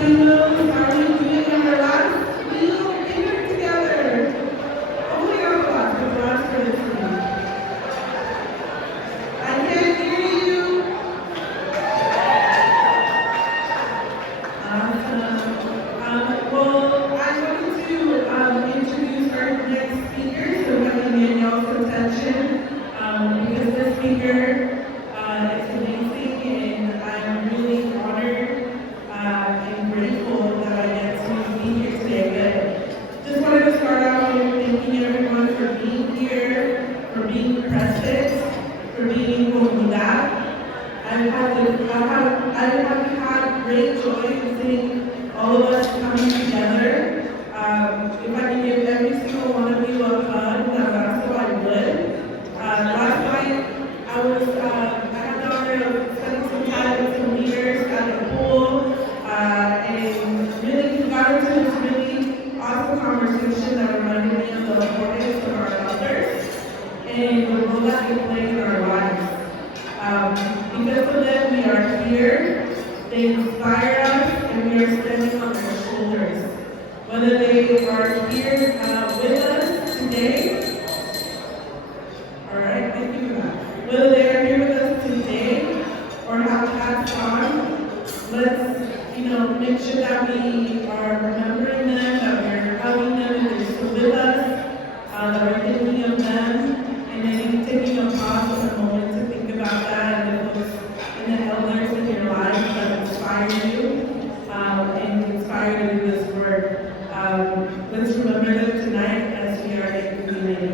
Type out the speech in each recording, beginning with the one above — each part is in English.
Latinos, are we doing our last little dinner together? Only our class, but class for this week. I can't hear you. Awesome. Well, I wanted to introduce our next speaker, so we have Danielle's attention, because this speaker is amazing, and I'm really honored and grateful that I get to be here today. But just wanted to start out with thanking everyone for being here, for being present, for being comunidad. I've had great joy in seeing all of us coming together. If I can give every single one of you a hug, that's what I would. Last night, I had the honor of spending some time with some leaders at the pool, and really got into this really awesome conversation that reminded me of the importance of our elders and the role that they play in our lives. Because of them, we are here, they inspire us, and we are standing on their shoulders. Whether they are here with us today, all right, thank you for that. Whether they are here with us today or have passed on, let's make sure that we are remembering them, that we're hugging them, and they're still with us, that we're thinking of them, and then taking a pause for a moment to think about that and the folks and the elders in your lives that inspire you and inspire you to do this work. Let's remember them tonight as we are in community.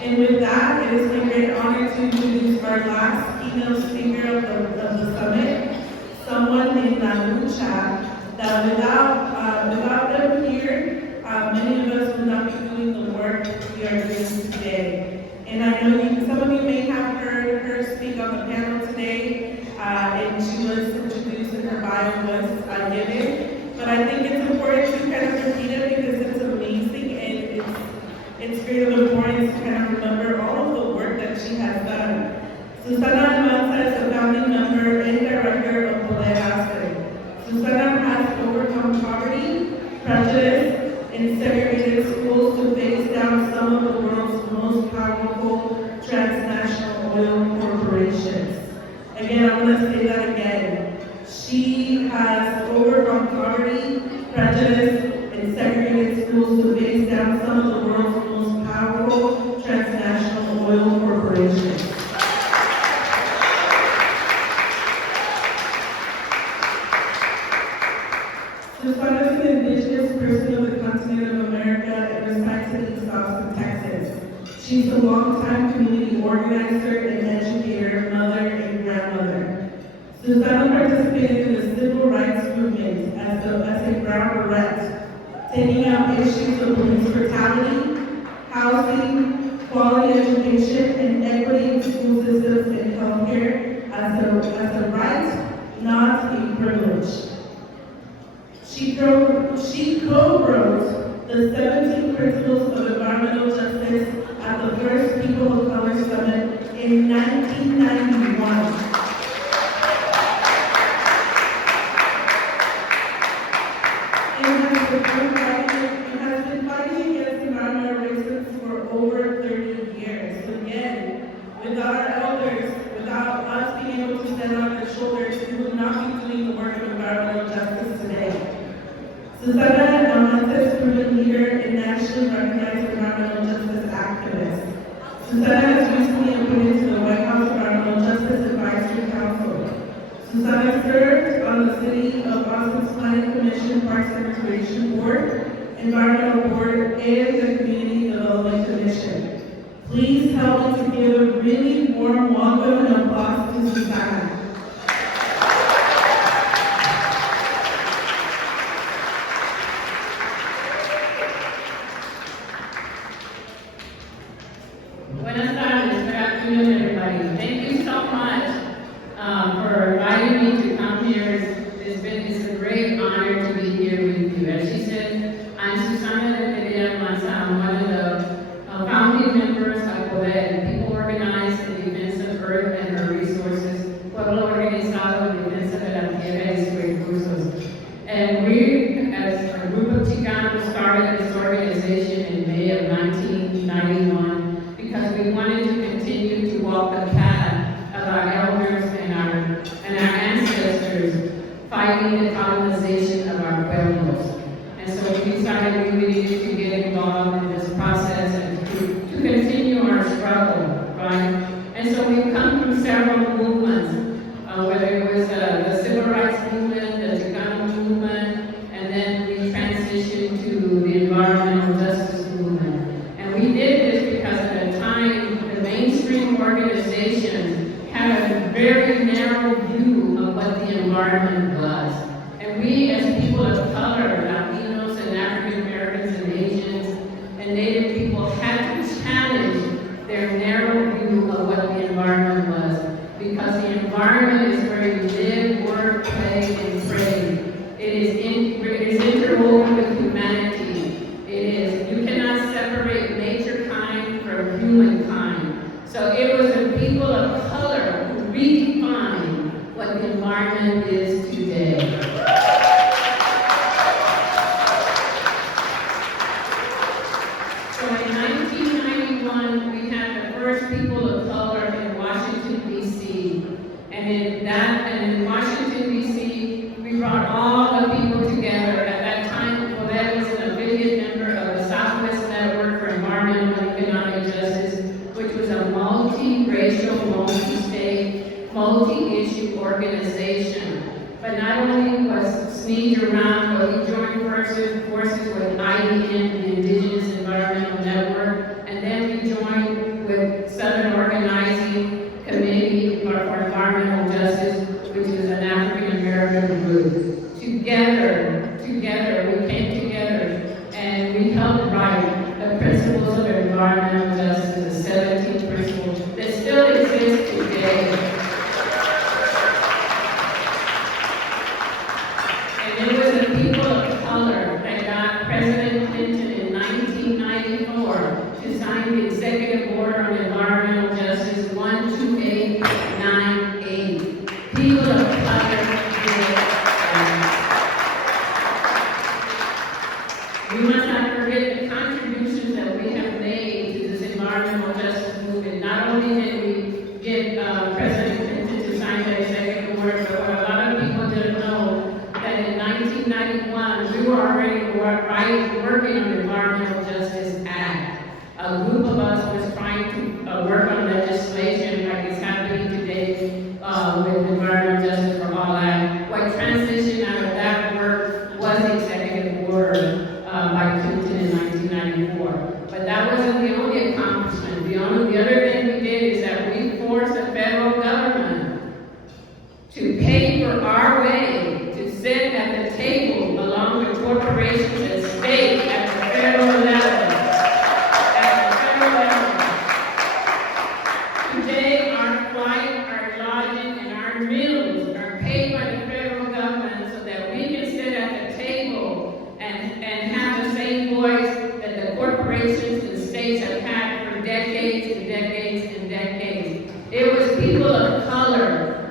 And with that, it is my great honor to introduce our last keynote speaker of the summit, someone named La Lucha, that without them here, many of us would not be doing the work we are doing today. And I know some of you may have heard her speak on the panel today, and she was introduced and her bio was given. But I think it's important to kind of repeat it because it's amazing, and it's very important to kind of remember all of the work that she has done. Susana Almanza is a founding member and director of Susana has overcome poverty, prejudice, and segregated schools to face down some of the world's most powerful transnational oil corporations. Again, I'm going to say that again. She has overcome poverty, prejudice, and segregated schools to face down some of the world's most powerful transnational oil corporations. Susana is an indigenous person of the continent of America and resides in East Austin, Texas. She's a longtime community organizer and educator, mother, and grandmother. Susana participated in the civil rights movement as a brown beret, taking up issues of police brutality, housing, quality education, and equity in school systems and healthcare as a right, not a privilege. She co-wrote the 17 Principles of Environmental Justice at the first People of Color Summit in 1991. It has been fighting against environmental racism for over 30 years. So again, without our elders, without us being able to stand on their shoulders, we would not be doing the work of environmental justice today. Susana Almanza is a proven leader and nationally recognized environmental justice activist. Susana has recently appointed to the White House Environmental Justice Advisory Council. Susana served on the City of Austin's Planning Commission, Parks and Recreation Board, Environmental Board, and the Community Development Commission. Please help me to give a really warm welcome and applause to Susana. Buenas tardes, good afternoon, everybody. Thank you so much for inviting me to come here. It's a great honor to be here with you. As she said, I'm Susana Almanza. I'm one of the founding members of People Organized in Defense of Earth and Her Resources. very narrow view of what the environment was. And we as people of color, Latinos and African Americans and Asians and Native people had to challenge their narrow view of what the environment was. Because the environment is where you live, work, play, and pray. It is interwoven with humanity. You cannot separate nature kind from humankind. So it was the people of color who redefined what the environment is today. So in 1991, we had the first people of color in Washington, D.C. And in Washington, D.C., we brought all the people together. At that time, Colette was an affiliate member of the Southwest Network for Environmental and Economic Justice, which was a multi-racial, multi-state, multi-issue organization. But not only was sneaked around, but we joined forces with IEN, the Indigenous Environmental Network, and then we joined with Southern Organizing Committee for Environmental Justice, which is an African American group. Together, we came together and we helped write the principles of environmental justice, the 17 principles that still exist today. And it was the people of color that got President Clinton in 1994 to sign the Executive Order on Environmental Justice 12898. People of color did that. We must not forget the contributions that we have made to this environmental justice movement. Not only did we get President Clinton to sign the Executive Order, but what a lot of people didn't know that in 1991 we were already working on the Environmental Justice Act. A group of us was trying to work on legislation like it's happening today with Environmental Justice for All Act. What transitioned out of that work was the Executive Order by Clinton in 1994. But that wasn't the only accomplishment. The other thing we did is that we forced the federal government to pay for our way to sit at the table along with corporations and states at the federal level. Today, our flight, our lodging, and our meals are paid by the federal government so that we can sit at the table and have the same voice that the corporations and states have had for decades and decades and decades. It was people of color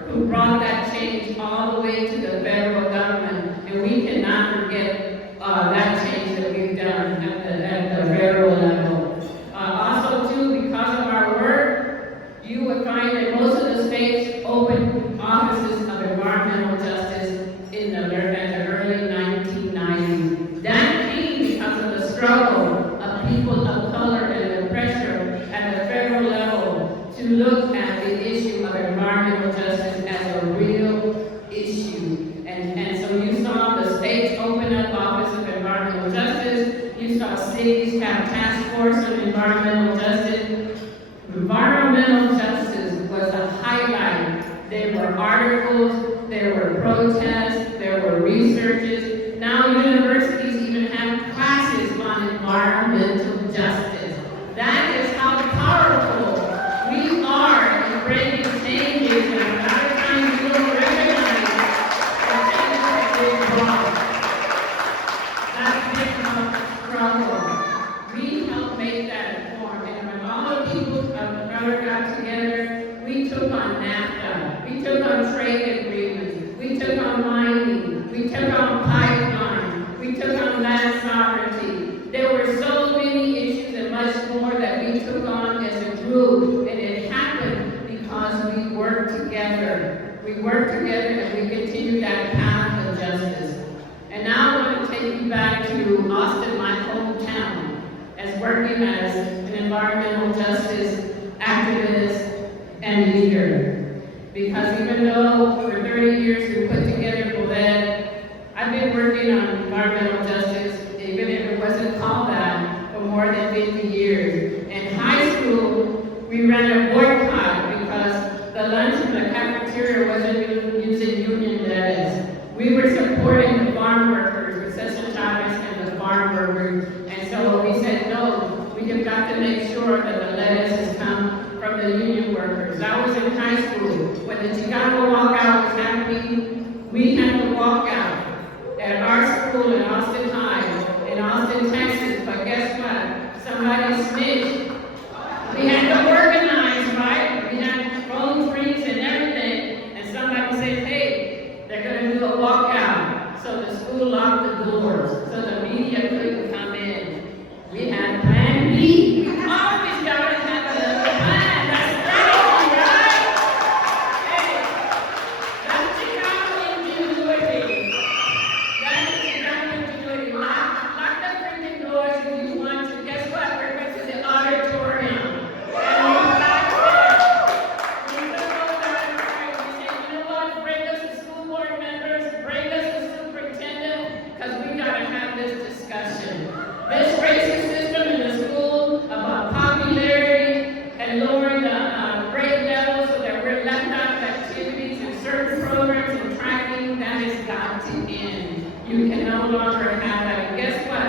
who brought that change all the way to the federal government, and we cannot forget that change that we've done at the federal level. Also, too, because of our work, you would find that most of the states opened offices of environmental justice in the early 1990s. That came because of the struggle of people of color and the pressure at the federal level to look at the issue of environmental justice as a real issue. And so you saw the states open up Office of Environmental Justice. You saw cities have task force on environmental justice. Environmental justice was a highlight. There were articles, there were protests, there were researches. Now universities even have classes on environmental justice. That is how powerful we are in bringing changes, and a lot of times we don't recognize the changes that they brought. That's been a struggle. We helped make that form, and when all the people of color got together, we took on NAFTA, we took on trade agreements, we took on mining, we took on pipeline, we took on land sovereignty. There were so many issues and much more that we took on as a group, and it happened because we worked together. We worked together and we continued that path of justice. And now I want to take you back to Austin, my hometown, as working as an environmental justice activist and leader. Because even though for 30 years we put together Colette, I've been working on environmental justice, even if it wasn't called that, for more than 50 years. In high school, we ran a boycott because the lunch in the cafeteria year wasn't using union lettuce. We were supporting the farm workers with Cesar Chavez and the farm workers. And so we said, no, we have got to make sure that the lettuce has come from the union workers. I was in high school. When the Chicago walkout was happening, we had to walk out at our school in Austin High, in Austin, Texas. But guess what? Somebody snitched. We had to organize, right? We had phone screens and everything. And somebody said, hey, they're going to do a walkout. So the school locked the doors so the media couldn't come in. We had plan B. We always got to have another plan. That's strategy, right? Hey, that's Chicago ingenuity. That is Chicago ingenuity. Lock the freaking doors if you want to. Guess what? We're going to the auditorium. And we back there. We took over the auditorium. We said, you know what? Bring us the school board members. Bring us the superintendent. Because we got to have this discussion. This racist system in the school about popularity and lowering the grade level so that we're left out of activities and certain programs and tracking, that has got to end. You can no longer have that. And guess what?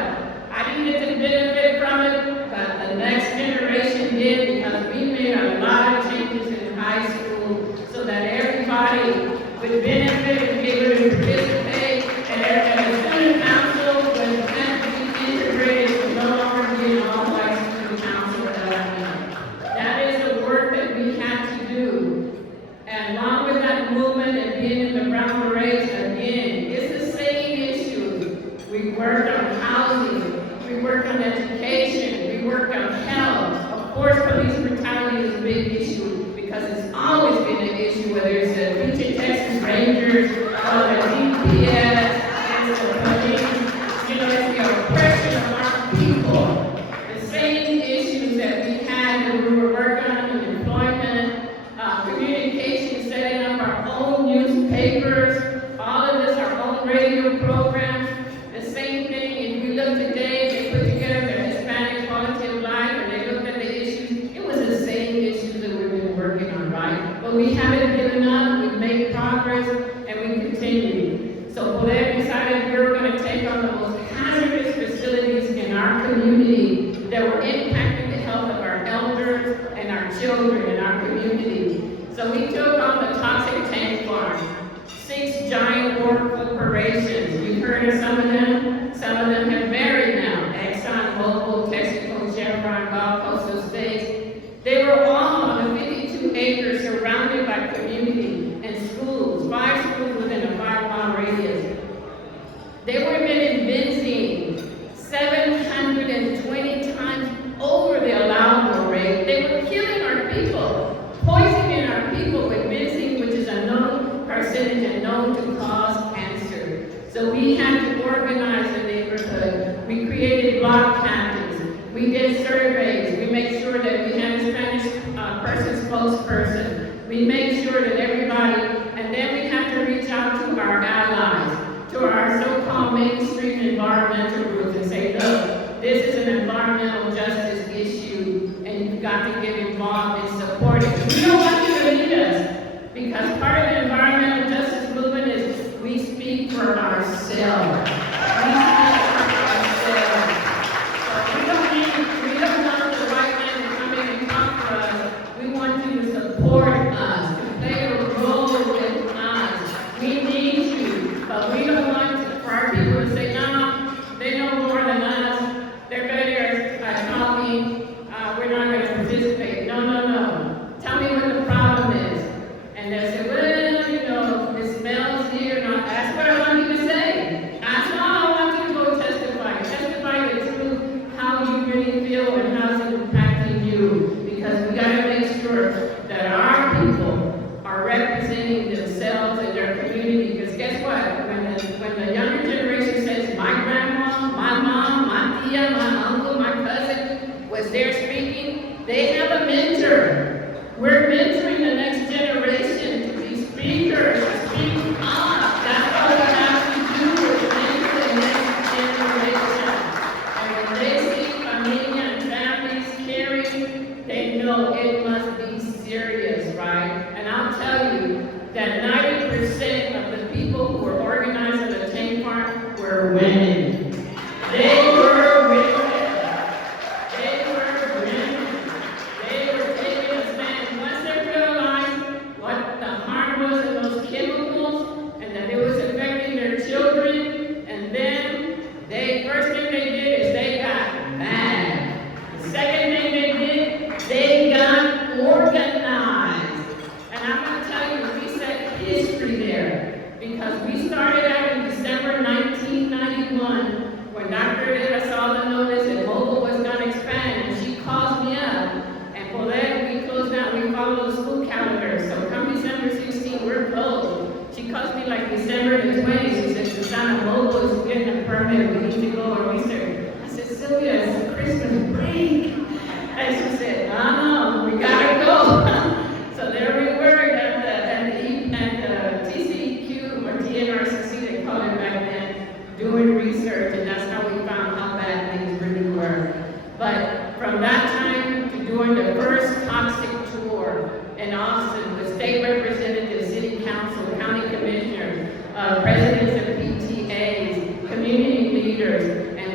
I didn't get to benefit from it, but the next generation did because we made a lot of changes in high school so that everybody would benefit and be able to participate and the student council was meant to be integrated to no longer be an all-white student council that I know. That is the work that we had to do. And along with that movement and being in the Brown Berets, again, it's the same issue. We worked on housing, we worked on education, we worked on health. Of course, police brutality is a big issue because it's always been an issue, whether it's the Beach Texas Rangers or the DPS, it's the police, you know, it's the oppression of our people. The same issues that we had when we were working on employment, communication, setting up our own newspapers, all of this, our own radio programs. The same thing, if you look today, they put together their Hispanic quality of life and they looked at the issues. It was the same issues that we've been working on, right? But we haven't given up, we've made progress, and we continue. So Poder decided we were going to take on the most hazardous facilities in our community that were impacting the health of our elders and our children in our community. So we took on the toxic tank farm, 6 giant corporations. You've heard of some of them? Some of them have married now. Exxon, Mobil, Texaco, Chevron, Gulf Coastal States. They were all on a 52 acres surrounded by community and schools, 5 schools within a 5-mile radius. They were emitting benzene 720 times over the allowable rate. They were killing our people, poisoning our people with benzene, which is a known carcinogen known to cause cancer. So we had to organize the neighborhood. We created block captains. We did surveys. We made sure that we had a Spanish person spokesperson. We made sure that everybody, and then we had to reach out to our allies, to our so-called mainstream environmental groups and say, look, this is an environmental justice issue and you've got to get involved and support it. We don't want you to lead us because part of the environmental justice movement is we speak for ourselves. We speak for ourselves. So we don't want the white man to come in and conquer us. We want you to support us, to play a role with us. We need you, but we don't want for our people to say, no, they know more than us. They're better at talking. We're not going to participate. No, no, no. Tell me what the problem is. And they say, well, you know, it smells here. No, that's what I want you to say. That's all I want you to go testify. Testify the truth, how you really feel and how it's impacting you. Because we got to make sure that our people are representing themselves and their community. Because guess what? When the younger generation says, my grandma, my mom, my tia, my uncle, my cousin was there speaking, they have a mentor. We're mentoring the next generation to be speakers, to speak up. That's what we have to do is mentor the next generation. And when they see familia and families caring, they know it must be serious, right? And I'll tell you that winning. They were winning. They were winning. They were taking a stand. Once they realized what the harm was of those chemicals and that it was affecting their children, and then first thing they did is they got mad. The second thing they did, they got organized. And I'm going to tell you, we set history there because we started out in December 1991 when Dr. Eva saw the notice that mobile was going to expand, and she calls me up. And for that, we closed down. We followed the school calendar. So come December 16, we're closed. She calls me like December the 20th. She says, Susana, mobile is getting a permit. We need to go and research. I said, Sylvia, it's Christmas break. And she said, no, we gotta go. So there we were at the TCQ or TNRCC, they called it back then, doing research, and that's how we found how bad things really were. But from that time to doing the first toxic tour in Austin with state representatives, city council, county commissioners, presidents of PTAs, community leaders, and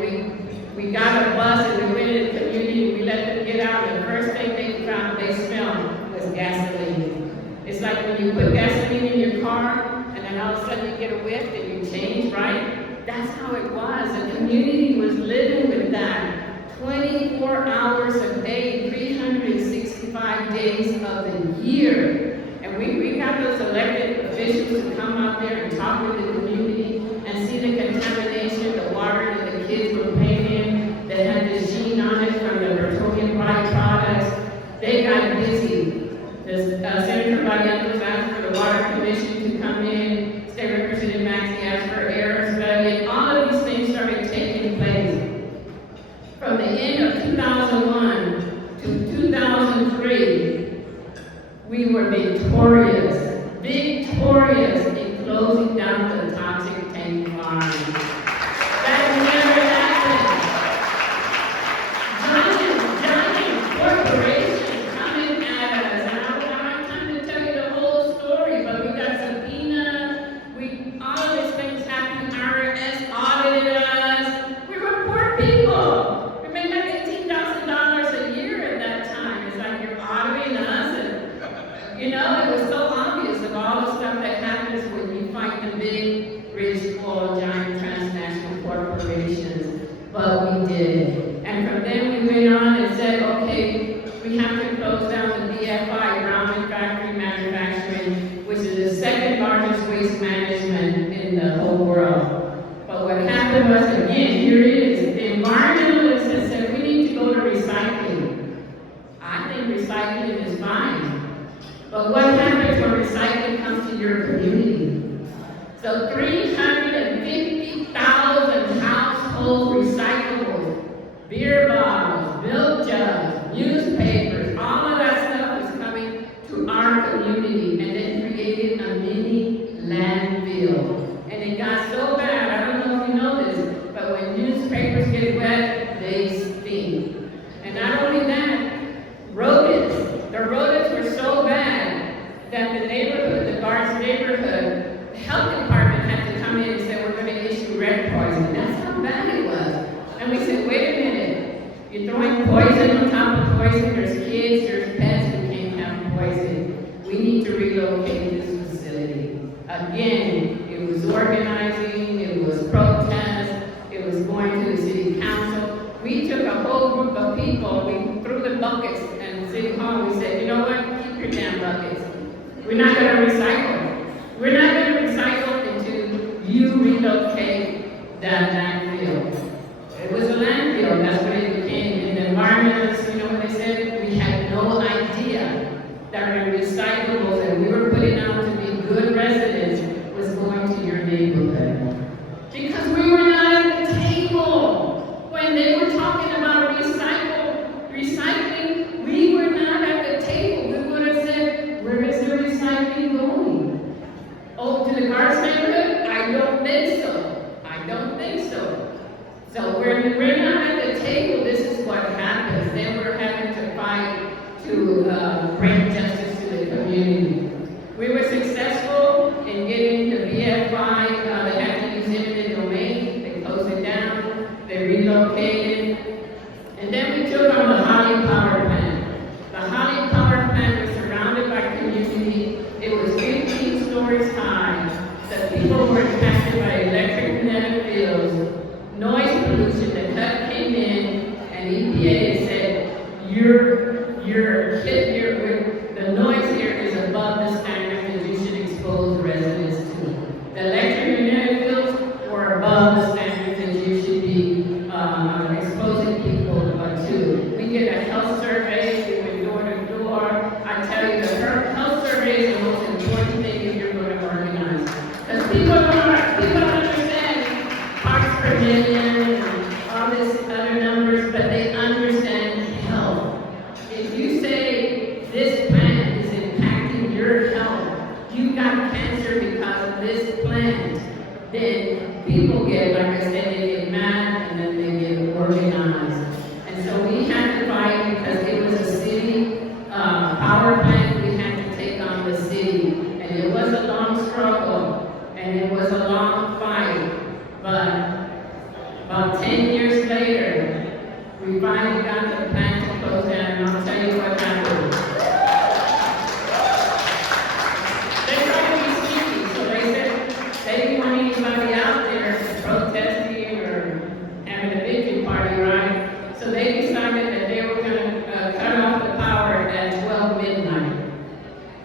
we got a bus and we went in the community and we let them get out, and the first thing they found they smelled was gasoline. It's like when you put gasoline in your car and then all of a sudden you get a whiff and you change, right? That's how it was. The community was living with that 24 hours a day, 365 days of the year. And we got those elected officials to come out there and talk with the community and see the contamination, the water that the kids were paying that had the sheen on it from the petroleum byproducts. They got busy. Senator Valientos asked for the Water Commission to come in. State Representative Maxey asked for air study. And all of these things started taking place. From the end of 2001 to 2003, we were victorious in closing down the toxic tank farms. That never happened. Giant corporations coming at us. And I don't have time to tell you the whole story, but we got subpoena. All of these things happened. IRS audited us. We were poor people. We made like $18,000 a year at that time. It's like you're auditing us, and it was so obvious of all the stuff that happens when you fight the big, rich, oil, giant transnational corporations. But we did. And from then we went on and said, okay, we have to close down the BFI, Brown Factory Manufacturing, which is the second largest waste management in the whole world. But what happened was, again, here it is. The environmentalists have said we need to go to recycling. I think recycling is fine. But what happens when recycling comes to your community? So 350,000 household recyclables, beer bottles, milk jugs, newspapers, all of that stuff is coming to our community, and then created a mini landfill. And it got so bad, I don't know if you know this, but when newspapers get wet, they stink. And not only that, the rodents were so bad that the neighborhood, the Guards neighborhood, the health department had to come in and say, we're going to issue red poison. That's how bad it was. And we said, wait a minute, you're throwing poison on top of poison, there's kids, there's pets who can't have poison. We need to relocate this facility. Again, it was organizing, it was protest, it was going to the city council. We took a whole group of people, we threw the buckets in City Hall, we said, you know what, keep your damn buckets. We're not going to recycle. We're not going to recycle until you relocate that landfill. It was a landfill, that's what it became. And the environmentalists, you know what they said? We had no idea that the recyclables that we were putting out to be good residents was going to your neighborhood. Because we were not at the table. When they were talking about recycling, we were not at the table. We would have said, where is the recycling going? Oh, to the Guards neighborhood? I don't think so. So when we're not at the table, this is what happens. Then we're having to fight to bring justice to the community. We were successful impacted by electromagnetic fields, noise pollution. The cut came in, and EPA said, the noise here is above the standard that you should expose residents to. The electromagnetic fields were above the standards that you should be exposing people to. We did a health survey, we went door to door. I tell you, the health survey is the most important thing if you're going to organize. Because people don't understand parts per million and all this other numbers, but they understand health. If you say this plant is impacting your health, you got cancer because of this plant, then people get, like I said, they get mad and then they get organized. And so we had to fight because it was a city power plant. We had to take on the city. And it was a long struggle and it was a long fight. But about 10 years later, we finally got the plant to close down, and I'll tell you what happened. They tried to be sneaky, so they said they didn't want anybody out there protesting or having a victory party, right? So they decided that they were going to cut off the power at 12 midnight.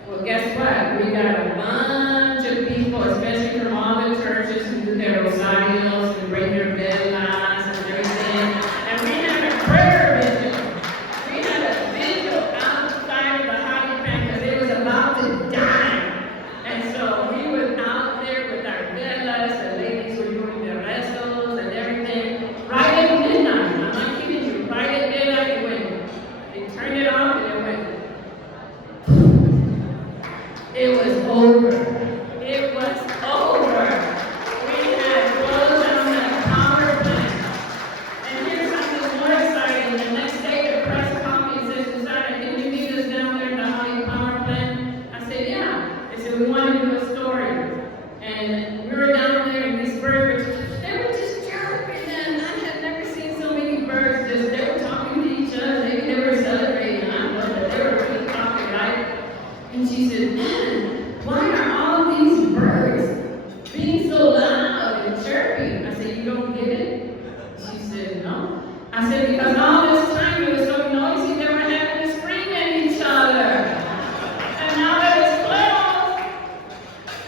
Well, guess what? We got a bunch of people, especially from all the churches who do their rosarios and bring their velas and everything. And we had a prayer vigil. We had a vigil outside of the hockey plant because it was about to die. And so we were out there with our velas, the ladies were doing their wrestles and everything. Right at midnight, I'm not kidding you, right at midnight it went. They turned it off and it went. It was over. It was over. We had closed down that power plant. And here's something more exciting. The next day the press called me and said, Susana, can you meet us down there at the Holly power plant? I said, yeah. They said, we want to do a story. And we were down there and these birds they were just chirping, and I had never seen so many birds they were talking to each other. They were celebrating. I don't know, but they were really talking, right? And she said, man, why are all these birds being so loud and chirping? I said, you don't get it? She said, no. I said, because all this time it was so noisy, they were having to scream at each other. And now that it's closed,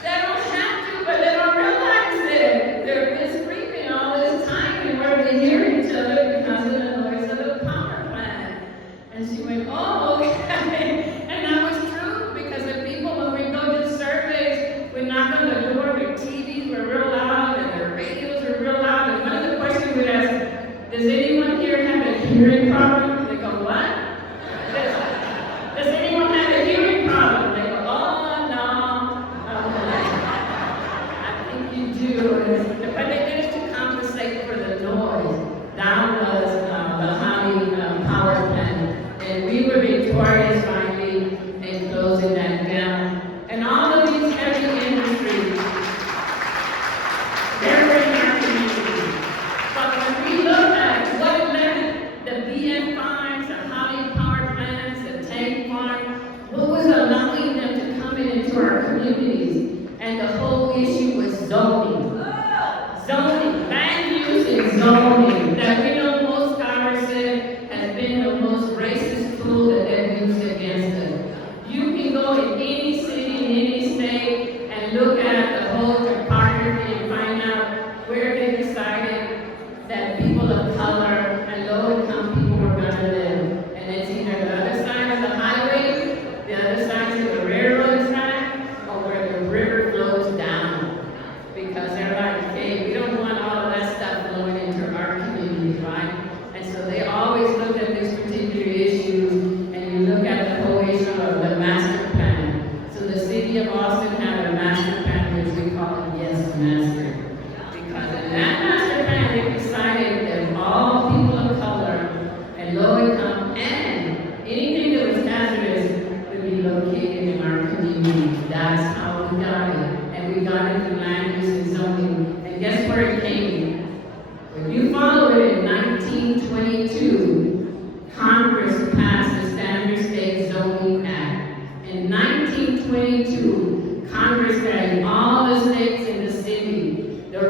they don't have to, but they don't realize it. They've been screaming all this time and we're to hear each other because of the noise of the power plant. And she went, oh, okay. And that was true because the people, when we go to surveys, we knock on the door, their TVs were real loud and their radios were real loud. And one of the questions we'd ask, does anyone here have a hearing problem? They go, what? Does anyone have a hearing problem? They go, oh, no. I think you do. But they did it to compensate for the noise. That was the Holly power plant. And we were victorious finally in closing that down. And all of these heavy industries, they're in our community. But when we look at what led the BF5s, the Holly power plants, the tank farm, what was allowing them to come into our communities? And the whole issue was zoning. Zoning, land use and zoning, that we know most scholars said has been the most racist tool that they've used against us. You can go in any city, in any state, and look at the whole topography and find out where they decided that people of color and low-income people were going to live. And it's either the other side of the highway, the other side of the railroad track, or where the river flows down. Because they're like, hey, we don't want all of that stuff flowing into our communities, right? And so they always look at this particular issue, and you look at the whole issue of the master plan. So the city of Austin had a master plan, which we call it Yes Master. Because in that master plan, they decided that all people of color and low income and anything that was hazardous would be located in our community. That's how we got it. And we got it through land use and zoning. And guess where it came? When you follow it in 1922, Congress passed the Standard State Zoning Act. In 1922, Congress had all the states in the city. There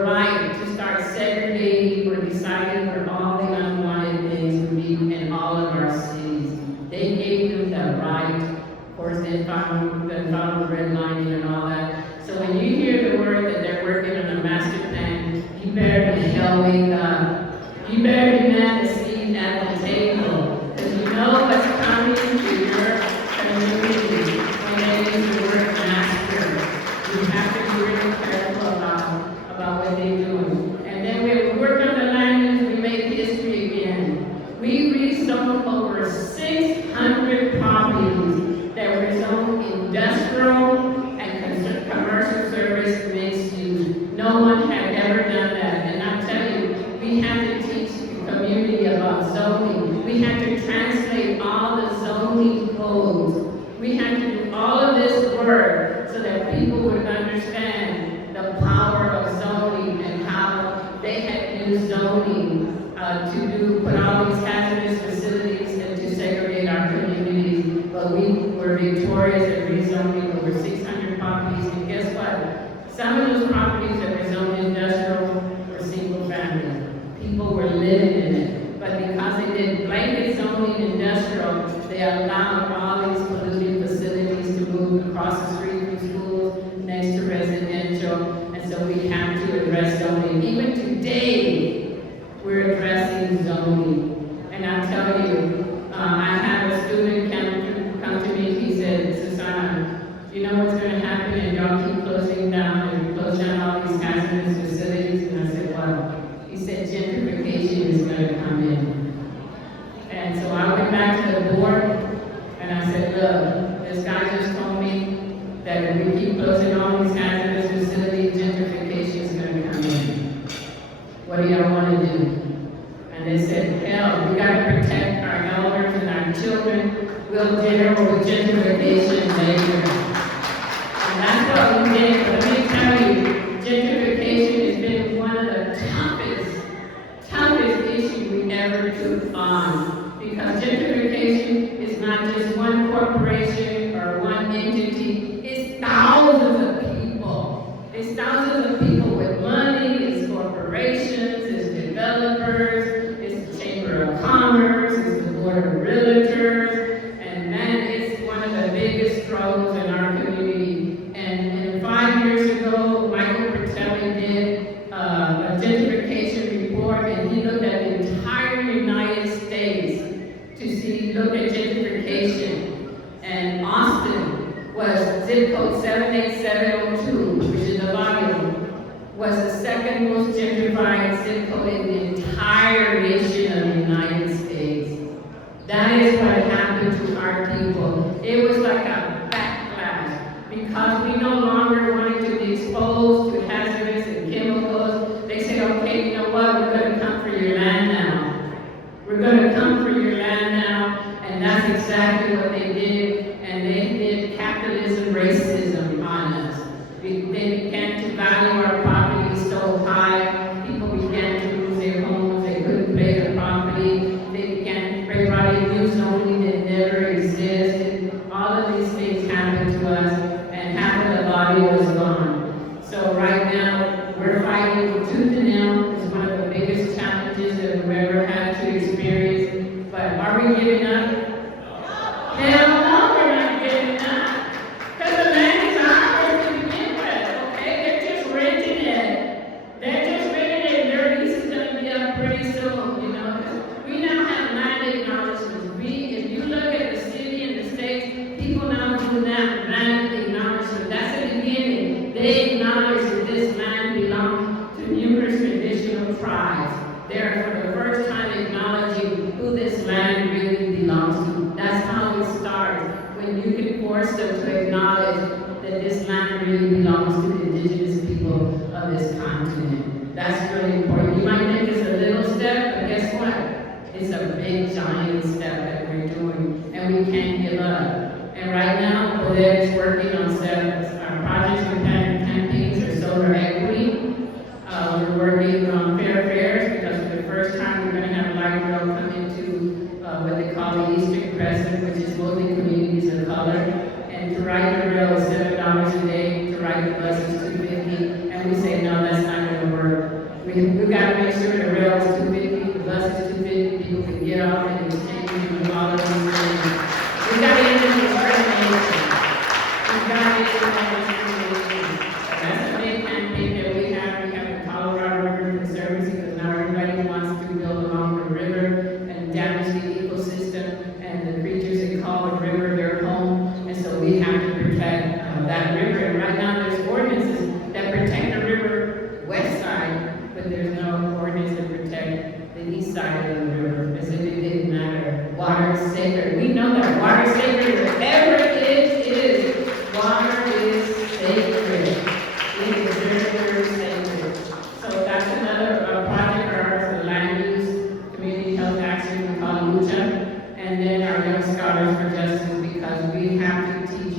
Some of those properties that were zoned industrial were single family. People were living in it. But because they did blanket zoning industrial, they allowed all these polluting facilities to move across the street from schools next to residential. And so we have to address zoning. Even today, we're addressing zoning. And I'll tell you, I had a student come to me, he said, Susana, you know what's going to happen and y'all keep closing down and close down all these hazardous facilities? And I said, what? He said, gentrification is going to come in. And so I went back to the board and I said, look, this guy just told me that if we keep closing all these hazardous facilities, gentrification is going to come in. What do y'all want to do? And they said, hell, we got to protect our elders and our children. We'll deal with gentrification later. And that's what we did. But let me tell you, gentrification has been one of the toughest issues we ever took on. Because gentrification is not just one corporation or one entity, it's thousands of people. It's thousands of people with money, it's corporations, it's developers, it's the Chamber of Commerce, it's the Board of Realtors, and man, it's one of the biggest struggles in our community. And 5 years ago, Michael Bertelli did a gentrification report, and he looked at the entire United States to look at gentrification. And Austin was zip code 78702, which is the volume, was the second most gentrified zip code in the entire nation of the United States. That is what happened to our people. It was like a backlash because we no longer wanted to be exposed to hazardous and chemicals. They said, okay, you know what, we're going to come for your land now. We're going to come for your land now. And that's exactly what they did. And they did capitalism, racism on us. They began to value our property so high. People began to lose their homes. They couldn't pay their property. They began to brought in new zoning that never existed. All of these things happened to us, and half of the body was gone. So right now, we're fighting tooth and nail. It's one of the biggest challenges that we've ever had to experience. But are we giving up? Hell no, we're not giving up. Because the land is ours to begin with, okay? They're just renting it. They're just renting it, and their lease is going to be up pretty soon, you know? Because we now have land acknowledgments. If you look at the city and the states, people now do that land acknowledgement. That's the beginning. They acknowledge that this land belongs to numerous traditional tribes. They're for the first time acknowledging who this land really belongs to. That's how it starts, when you can force them to acknowledge that this land really belongs to the indigenous people of this continent. That's really important. You might think it's a little step, but guess what? It's a big, giant step that we're doing, and we can't give up. And right now, Odette is working on our projects and campaigns for solar equity. We're working on fair fares, because for the first time, we're going to have a light rail come into what they call the Eastern Crescent, which is mostly communities of color. And to ride the rail is $7 a day, to ride the bus is $2.50, and we say, no, that's not going to work. We've got to make sure the rail is $2.50, the bus is $2.50, people can get off and exchange and all of these things. We've got to end this discrimination. We've got to end this discrimination. That's a big campaign that we have. We have the Colorado River Conservancy, because now everybody wants to build along the river and damage the ecosystem and the creatures that call the river their home. And so we have to protect that river. And right now there's ordinances that protect the river west side, but there's no ordinance that protect the east side of the river, as if it didn't matter. Water is sacred. We know that water is sacred. Whatever it is, water is sacred. It is very, very sacred. So that's another project for ours, the land use, community health action, we call it Lucha. And then our Young Scholars for Justice, because we have to teach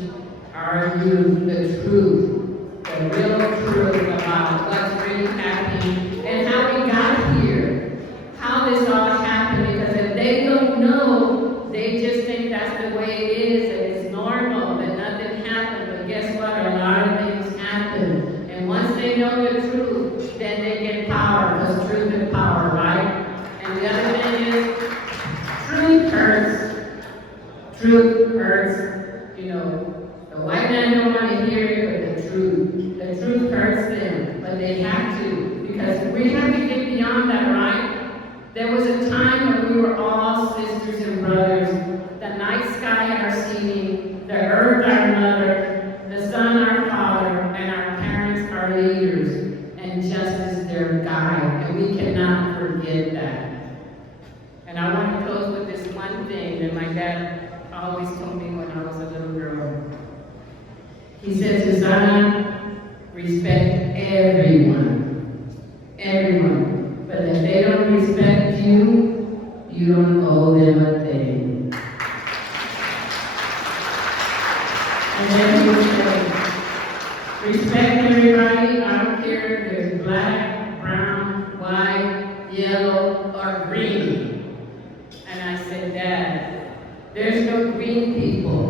our youth the truth, the real truth about what's really happening and how we got here, how this all happened. Because if they don't know, they just think that's the way it is, and it's normal, that nothing happened. But guess what? A lot of things happen. And the truth, then they get power, because truth is power, right? And the other thing is, truth hurts. Truth hurts. You know, the white man don't want to hear it, but the truth hurts them, but they have to, because we have to get beyond that, right? There was a time when we were all sisters and brothers. The night sky our seating, the earth our mother, the sun our father, and our parents our leaders, and justice their guide. And we cannot forget that. And I want to close with this one thing that my dad always told me when I was a little girl. He said, Susana, respect everyone. Everyone. But if they don't respect you, you don't owe them a thing. And then he would say, respect everybody. I don't care if they're black, brown, white, yellow, or green. And I said, Dad, there's no green people.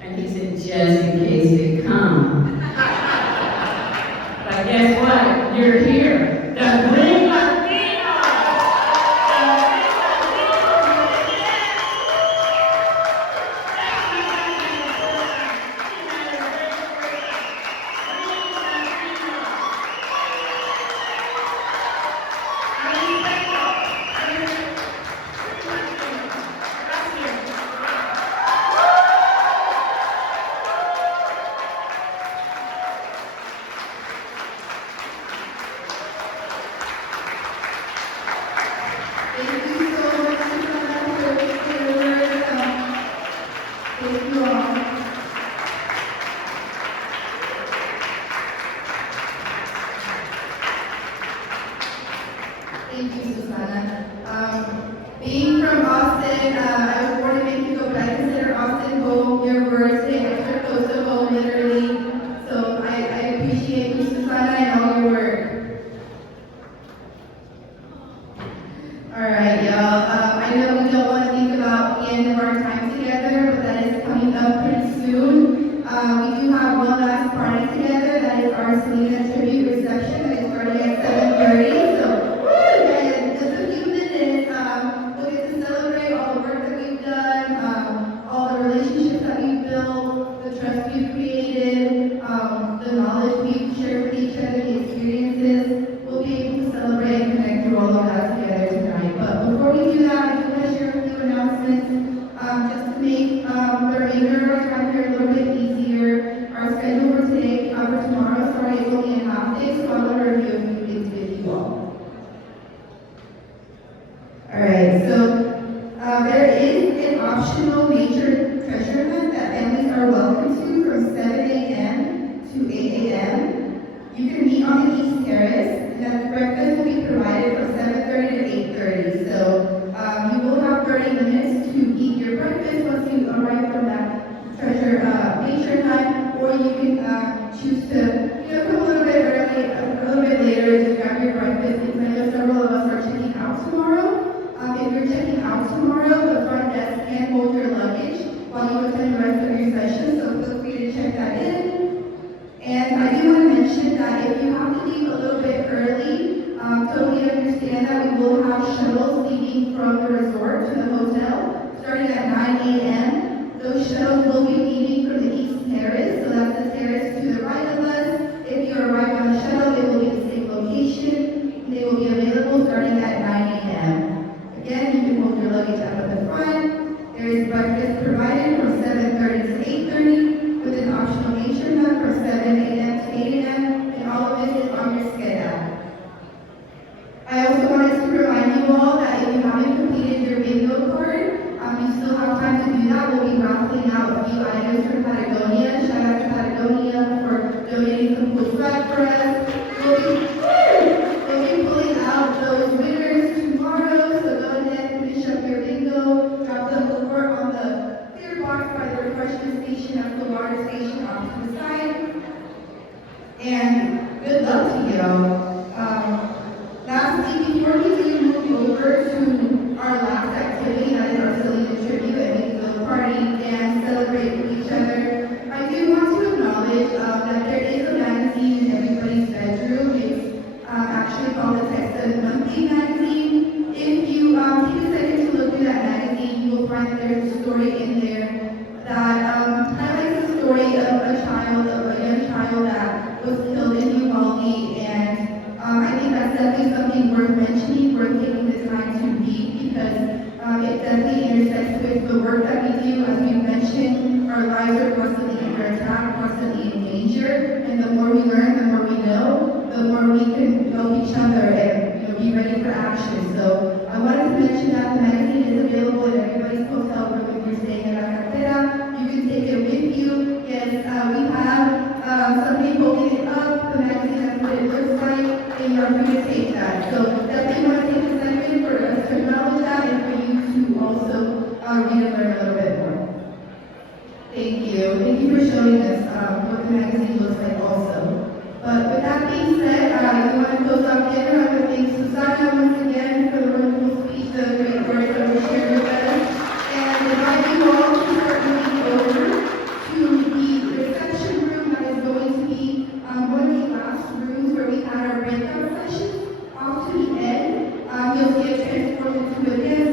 And he said, just in case they come. But guess what? You're here. The green Latinos! Thank you, Susana. Being from Austin, I was born in Mexico, but I consider Austin home. Your words hit extra close to home, literally. So I appreciate you, Susana, and all your work. All right, y'all. I know we don't want to think about the end of our time together, but that is coming up pretty soon. We do have one last party together. That is our Selena tribute reception that is starting at 7:30. That there is a magazine in everybody's bedroom. healthy, and I think that's definitely something worth mentioning, worth taking the time to read, because it definitely intersects with the work that we do. As we mentioned, our lives are constantly under attack, constantly in danger, and the more we learn, the more we know, the more we can help each other and be ready for action. So I wanted to mention that the magazine is available in everybody's hotel room if you're staying in La Cartera. You can take it with you. Yes, we have somebody holding it up. The magazine, that's what it looks like, and you're free to take that. So definitely want to take a second for us to acknowledge that and for you to also read and learn a little bit more. Thank you. Thank you for showing us what the magazine looks like also. But with that being said, I want to close out dinner. I want to thank Susana once again for the wonderful speech, the great words that were shared with us, and invite you all to start moving over to the reception room that is going to be one of the last rooms where we had our breakout sessions. Off to the end, you'll see it transformed into a dance